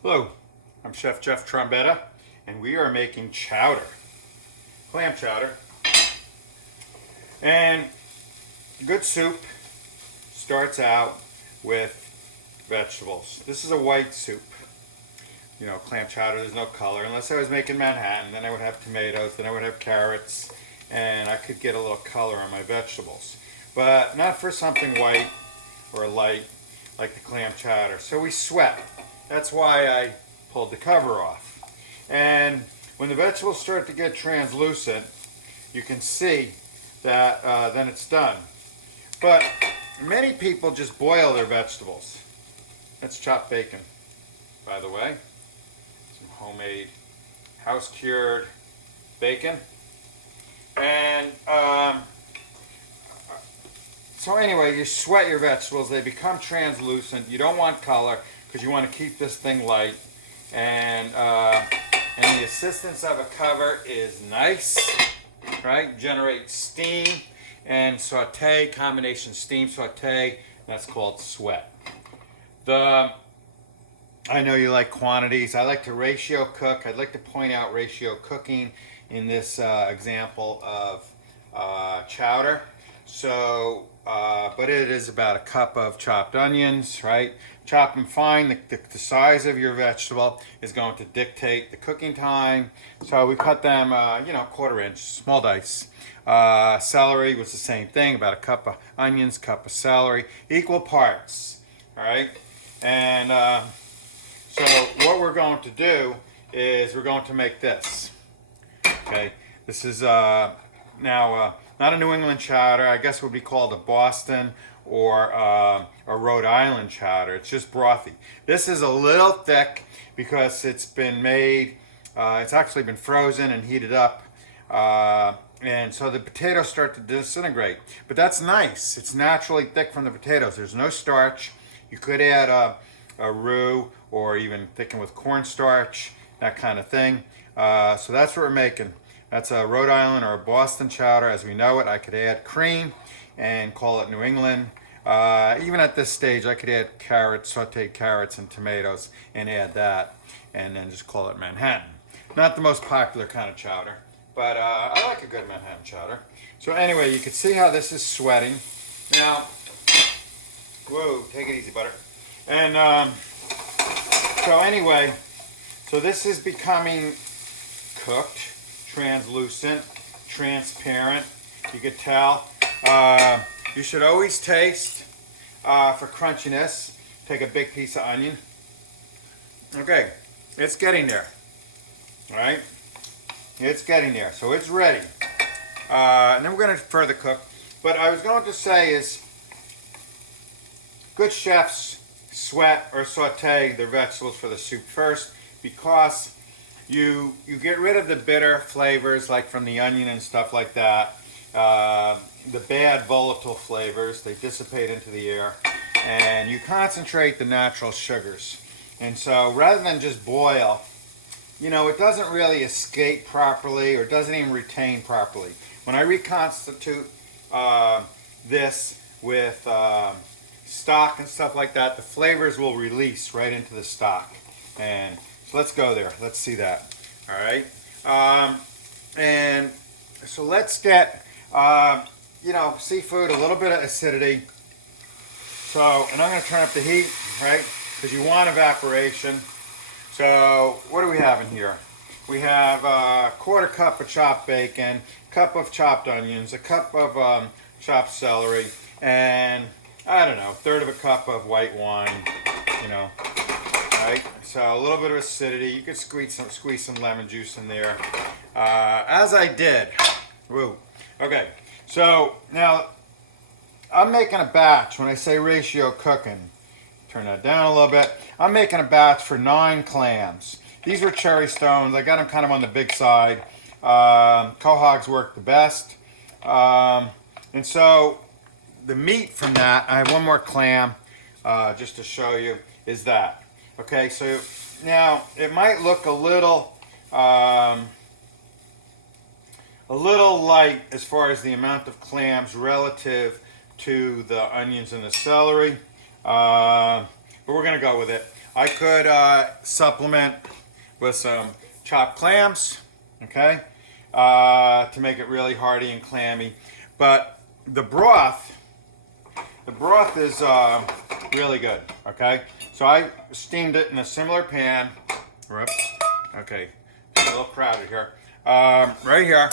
Hello, I'm Chef Jeff Trombetta, and we are making chowder, clam chowder. And good soup starts out with vegetables. This is a white soup. You know, clam chowder, there's no color. Unless I was making Manhattan, then I would have tomatoes, then I would have carrots, and I could get a little color on my vegetables. But not for something white or light like the clam chowder. So we sweat. That's why I pulled the cover off. And when the vegetables start to get translucent, you can see that then it's done. But many people just boil their vegetables. That's chopped bacon, by the way. Some homemade house-cured bacon. And so anyway, you sweat your vegetables. They become translucent. You don't want color because you want to keep this thing light. And the assistance of a cover is nice, right? Generate steam and saute, combination steam saute. That's called sweat. I know you like quantities. I like to ratio cook. I'd like to point out ratio cooking in this example of chowder. So, but it is about a cup of chopped onions, right? Chop them fine. The size of your vegetable is going to dictate the cooking time. So we cut them, quarter inch, small dice. Celery was the same thing, about a cup of onions, cup of celery, equal parts, all right? And so what we're going to do is we're going to make this. Okay, this is now not a New England chowder. I guess it would be called a Boston or a Rhode Island chowder. It's just brothy. This is a little thick because it's been made, it's actually been frozen and heated up. And so the potatoes start to disintegrate. But that's nice. It's naturally thick from the potatoes. There's no starch. You could add a roux or even thicken with cornstarch, that kind of thing. So that's what we're making. That's a Rhode Island or a Boston chowder as we know it. I could add cream and call it New England. Even at this stage, I could add carrots, sauteed carrots and tomatoes and add that and then just call it Manhattan. Not the most popular kind of chowder, but I like a good Manhattan chowder. So anyway, you can see how this is sweating. Now, whoa, take it easy, butter. And so anyway, so this is becoming cooked, translucent, transparent. You could tell. You should always taste for crunchiness. Take a big piece of onion. Okay, it's getting there. All right, it's getting there. So it's ready. And then we're going to further cook. But I was going to say is, good chefs sweat or saute their vegetables for the soup first because you get rid of the bitter flavors like from the onion and stuff like that. The bad volatile flavors, they dissipate into the air, and you concentrate the natural sugars. And so rather than just boil, you know, it doesn't really escape properly or doesn't even retain properly. When I reconstitute this with stock and stuff like that, the flavors will release right into the stock. And so let's go there. Let's see that. All right. And so let's get, seafood, a little bit of acidity. So, and I'm going to turn up the heat, right? Because you want evaporation. So what do we have in here? We have a quarter cup of chopped bacon, cup of chopped onions, a cup of chopped celery, and I don't know, third of a cup of white wine, right? So a little bit of acidity. You could squeeze some lemon juice in there, as I did. Woo. Okay, so now I'm making a batch. When I say ratio cooking, turn that down a little bit. I'm making a batch for 9 clams. These are cherry stones. I got them kind of on the big side. Quahogs work the best. And so the meat from that, I have one more clam just to show you, is that. Okay, so now it might look a little light as far as the amount of clams relative to the onions and the celery, but we're going to go with it. I could supplement with some chopped clams, okay, to make it really hearty and clammy. But the broth is really good, okay? So I steamed it in a similar pan. Whoops, okay, it's a little crowded here. Right here,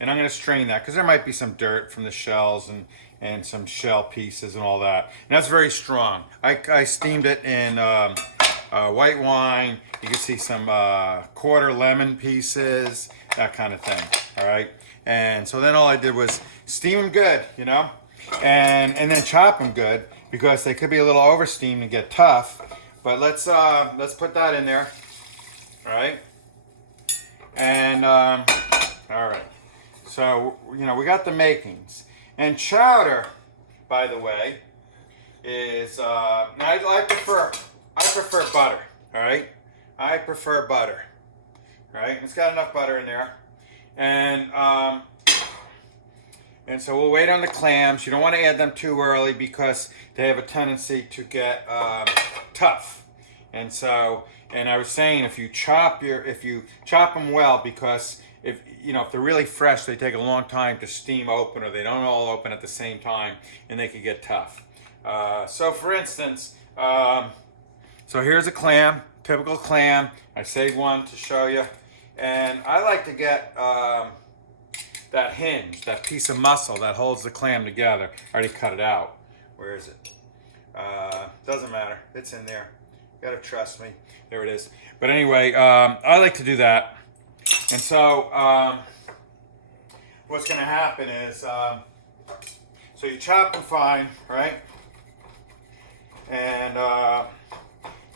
and I'm gonna strain that because there might be some dirt from the shells and some shell pieces and all that. And that's very strong. I steamed it in white wine. You can see some quarter lemon pieces, that kind of thing, all right? And so then all I did was steam them good, you know? And then chop them good because they could be a little over steamed and get tough. But let's put that in there, all right? And all right, so you know we got the makings. And chowder, by the way, is I prefer butter, all right? I prefer butter, all right? It's got enough butter in there, and so we'll wait on the clams. You don't want to add them too early because they have a tendency to get tough. And so, and I was saying if you chop them well, because if they're really fresh, they take a long time to steam open, or they don't all open at the same time, and they could get tough. So for instance, so here's a clam, typical clam. I saved one to show you, and I like to get that hinge, that piece of muscle that holds the clam together. I already cut it out. Where is it? Doesn't matter. It's in there. You gotta trust me. There it is. But anyway, I like to do that. And so what's gonna happen is, so you chop them fine, right? And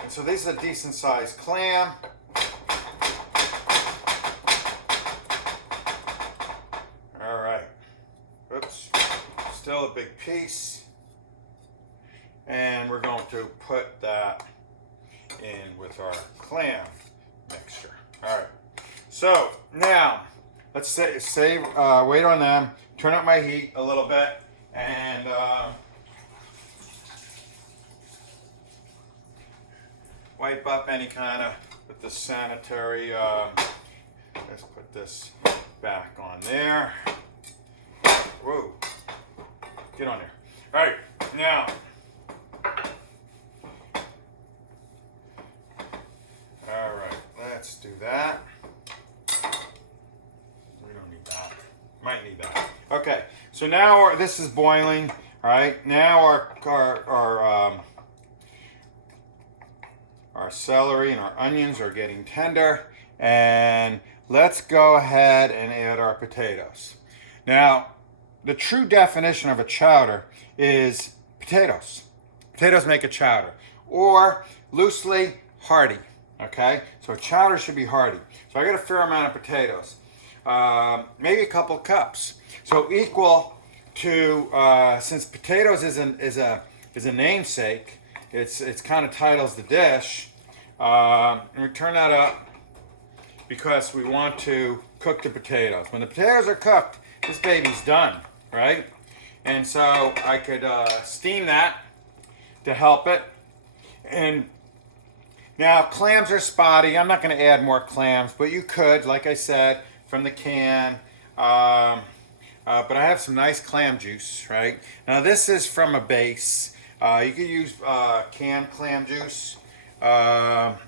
so this is a decent sized clam. All right. Oops. Still a big piece. And we're going to put that in with our clam mixture. All right. So now let's wait on them. Turn up my heat a little bit, and wipe up any kind of with the sanitary. Let's put this back on there. Whoa! Get on there. All right, now. All right, let's do that. We don't need that. Might need that. Okay, so now this is boiling. All right, now our celery and our onions are getting tender, and let's go ahead and add our potatoes. Now, the true definition of a chowder is potatoes. Potatoes make a chowder, or loosely hearty. Okay, so a chowder should be hearty. So I got a fair amount of potatoes, maybe a couple cups. So equal to since potatoes is a namesake. It's kind of titles the dish. And we turn that up because we want to cook the potatoes. When the potatoes are cooked, this baby's done, right? And so I could steam that to help it. And now clams are spotty. I'm not going to add more clams, but you could, like I said, from the can. But I have some nice clam juice, right? Now this is from a base. You could use canned clam juice, or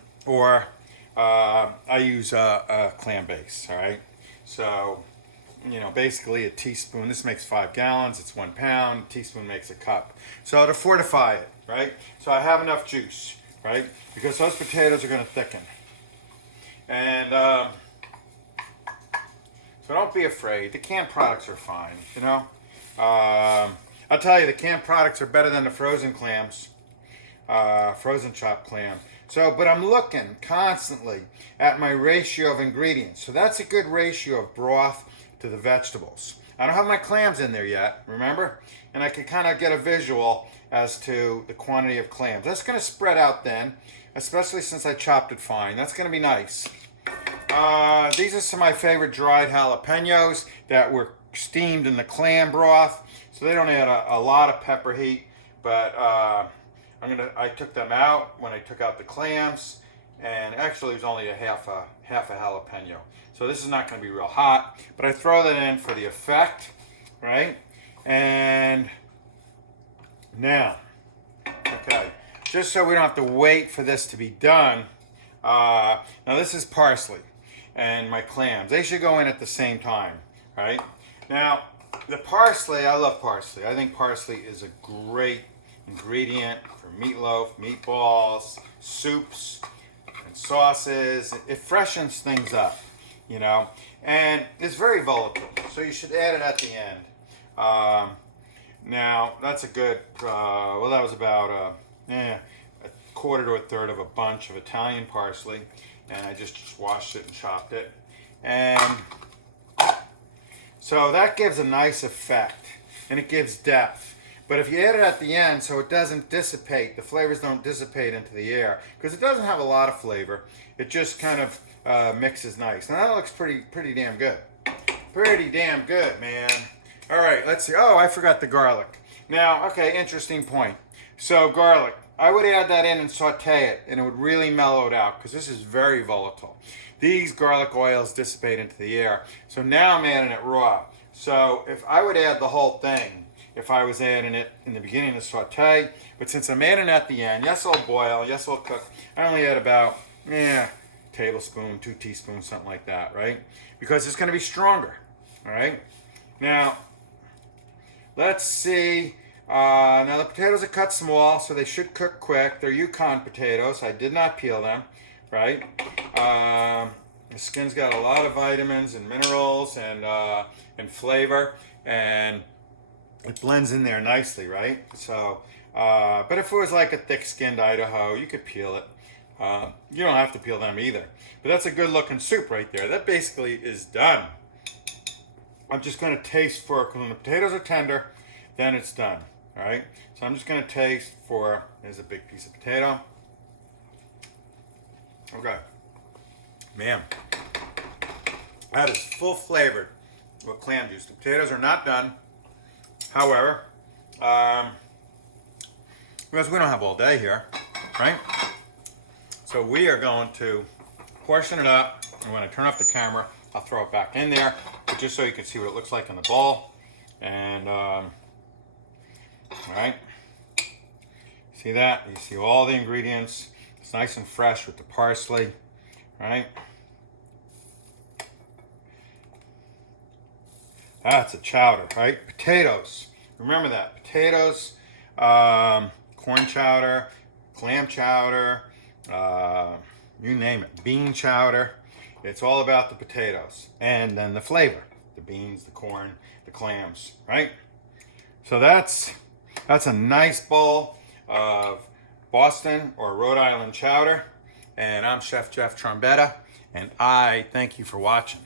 I use a clam base, all right? So, basically a teaspoon. This makes 5 gallons. It's 1 pound. A teaspoon makes a cup. So to fortify it, right? So I have enough juice, right? Because those potatoes are going to thicken. And so don't be afraid. The canned products are fine, I'll tell you, the canned products are better than the frozen clams, frozen chopped clam. So, but I'm looking constantly at my ratio of ingredients. So that's a good ratio of broth to the vegetables. I don't have my clams in there yet, remember? And I can kind of get a visual as to the quantity of clams. That's going to spread out then, especially since I chopped it fine. That's going to be nice. These are some of my favorite dried jalapenos that were steamed in the clam broth. So they don't add a lot of pepper heat, but I took them out when I took out the clams, and actually it was only a half a jalapeno. So this is not going to be real hot, but I throw that in for the effect, right? And now, okay, just so we don't have to wait for this to be done. Now this is parsley and my clams. They should go in at the same time, right? Now, the parsley, I love parsley. I think parsley is a great ingredient for meatloaf, meatballs, soups, and sauces. It freshens things up, you know, and it's very volatile, so you should add it at the end. Now, that's a good, well, that was about a quarter to a third of a bunch of Italian parsley, and I just washed it and chopped it. And so that gives a nice effect, and it gives depth. But if you add it at the end so it doesn't dissipate, the flavors don't dissipate into the air, because it doesn't have a lot of flavor, it just kind of mixes nice. Now that looks pretty damn good. Pretty damn good, man. All right, let's see. Oh, I forgot the garlic. Now, okay, interesting point. So garlic, I would add that in and saute it, and it would really mellow it out, because this is very volatile. These garlic oils dissipate into the air. So now I'm adding it raw. So if I would add the whole thing, if I was adding it in the beginning to saute, but since I'm adding it at the end, yes, it'll boil, yes, it'll cook. I only add about, tablespoon, 2 teaspoons, something like that, right? Because it's going to be stronger, all right? Now, let's see. Now the potatoes are cut small, so they should cook quick. They're Yukon potatoes. I did not peel them, right? The skin's got a lot of vitamins and minerals and flavor, and it blends in there nicely, right? So, but if it was like a thick-skinned Idaho, you could peel it. You don't have to peel them either. But that's a good-looking soup right there. That basically is done. I'm just going to taste for it, because when the potatoes are tender, then it's done. All right, so I'm just going to taste for, there's a big piece of potato. Okay, man, that is full flavored with clam juice. The potatoes are not done, however, because we don't have all day here, right? So we are going to portion it up, and when I turn off the camera, I'll throw it back in there, just so you can see what it looks like in the bowl. And all right, see that? You see all the ingredients. It's nice and fresh with the parsley, right? That's a chowder, right? Potatoes. Remember that. Potatoes, corn chowder, clam chowder, you name it. Bean chowder. It's all about the potatoes. And then the flavor. The beans, the corn, the clams, right? So that's a nice bowl of Boston or Rhode Island chowder. And I'm Chef Jeff Trombetta, and I thank you for watching.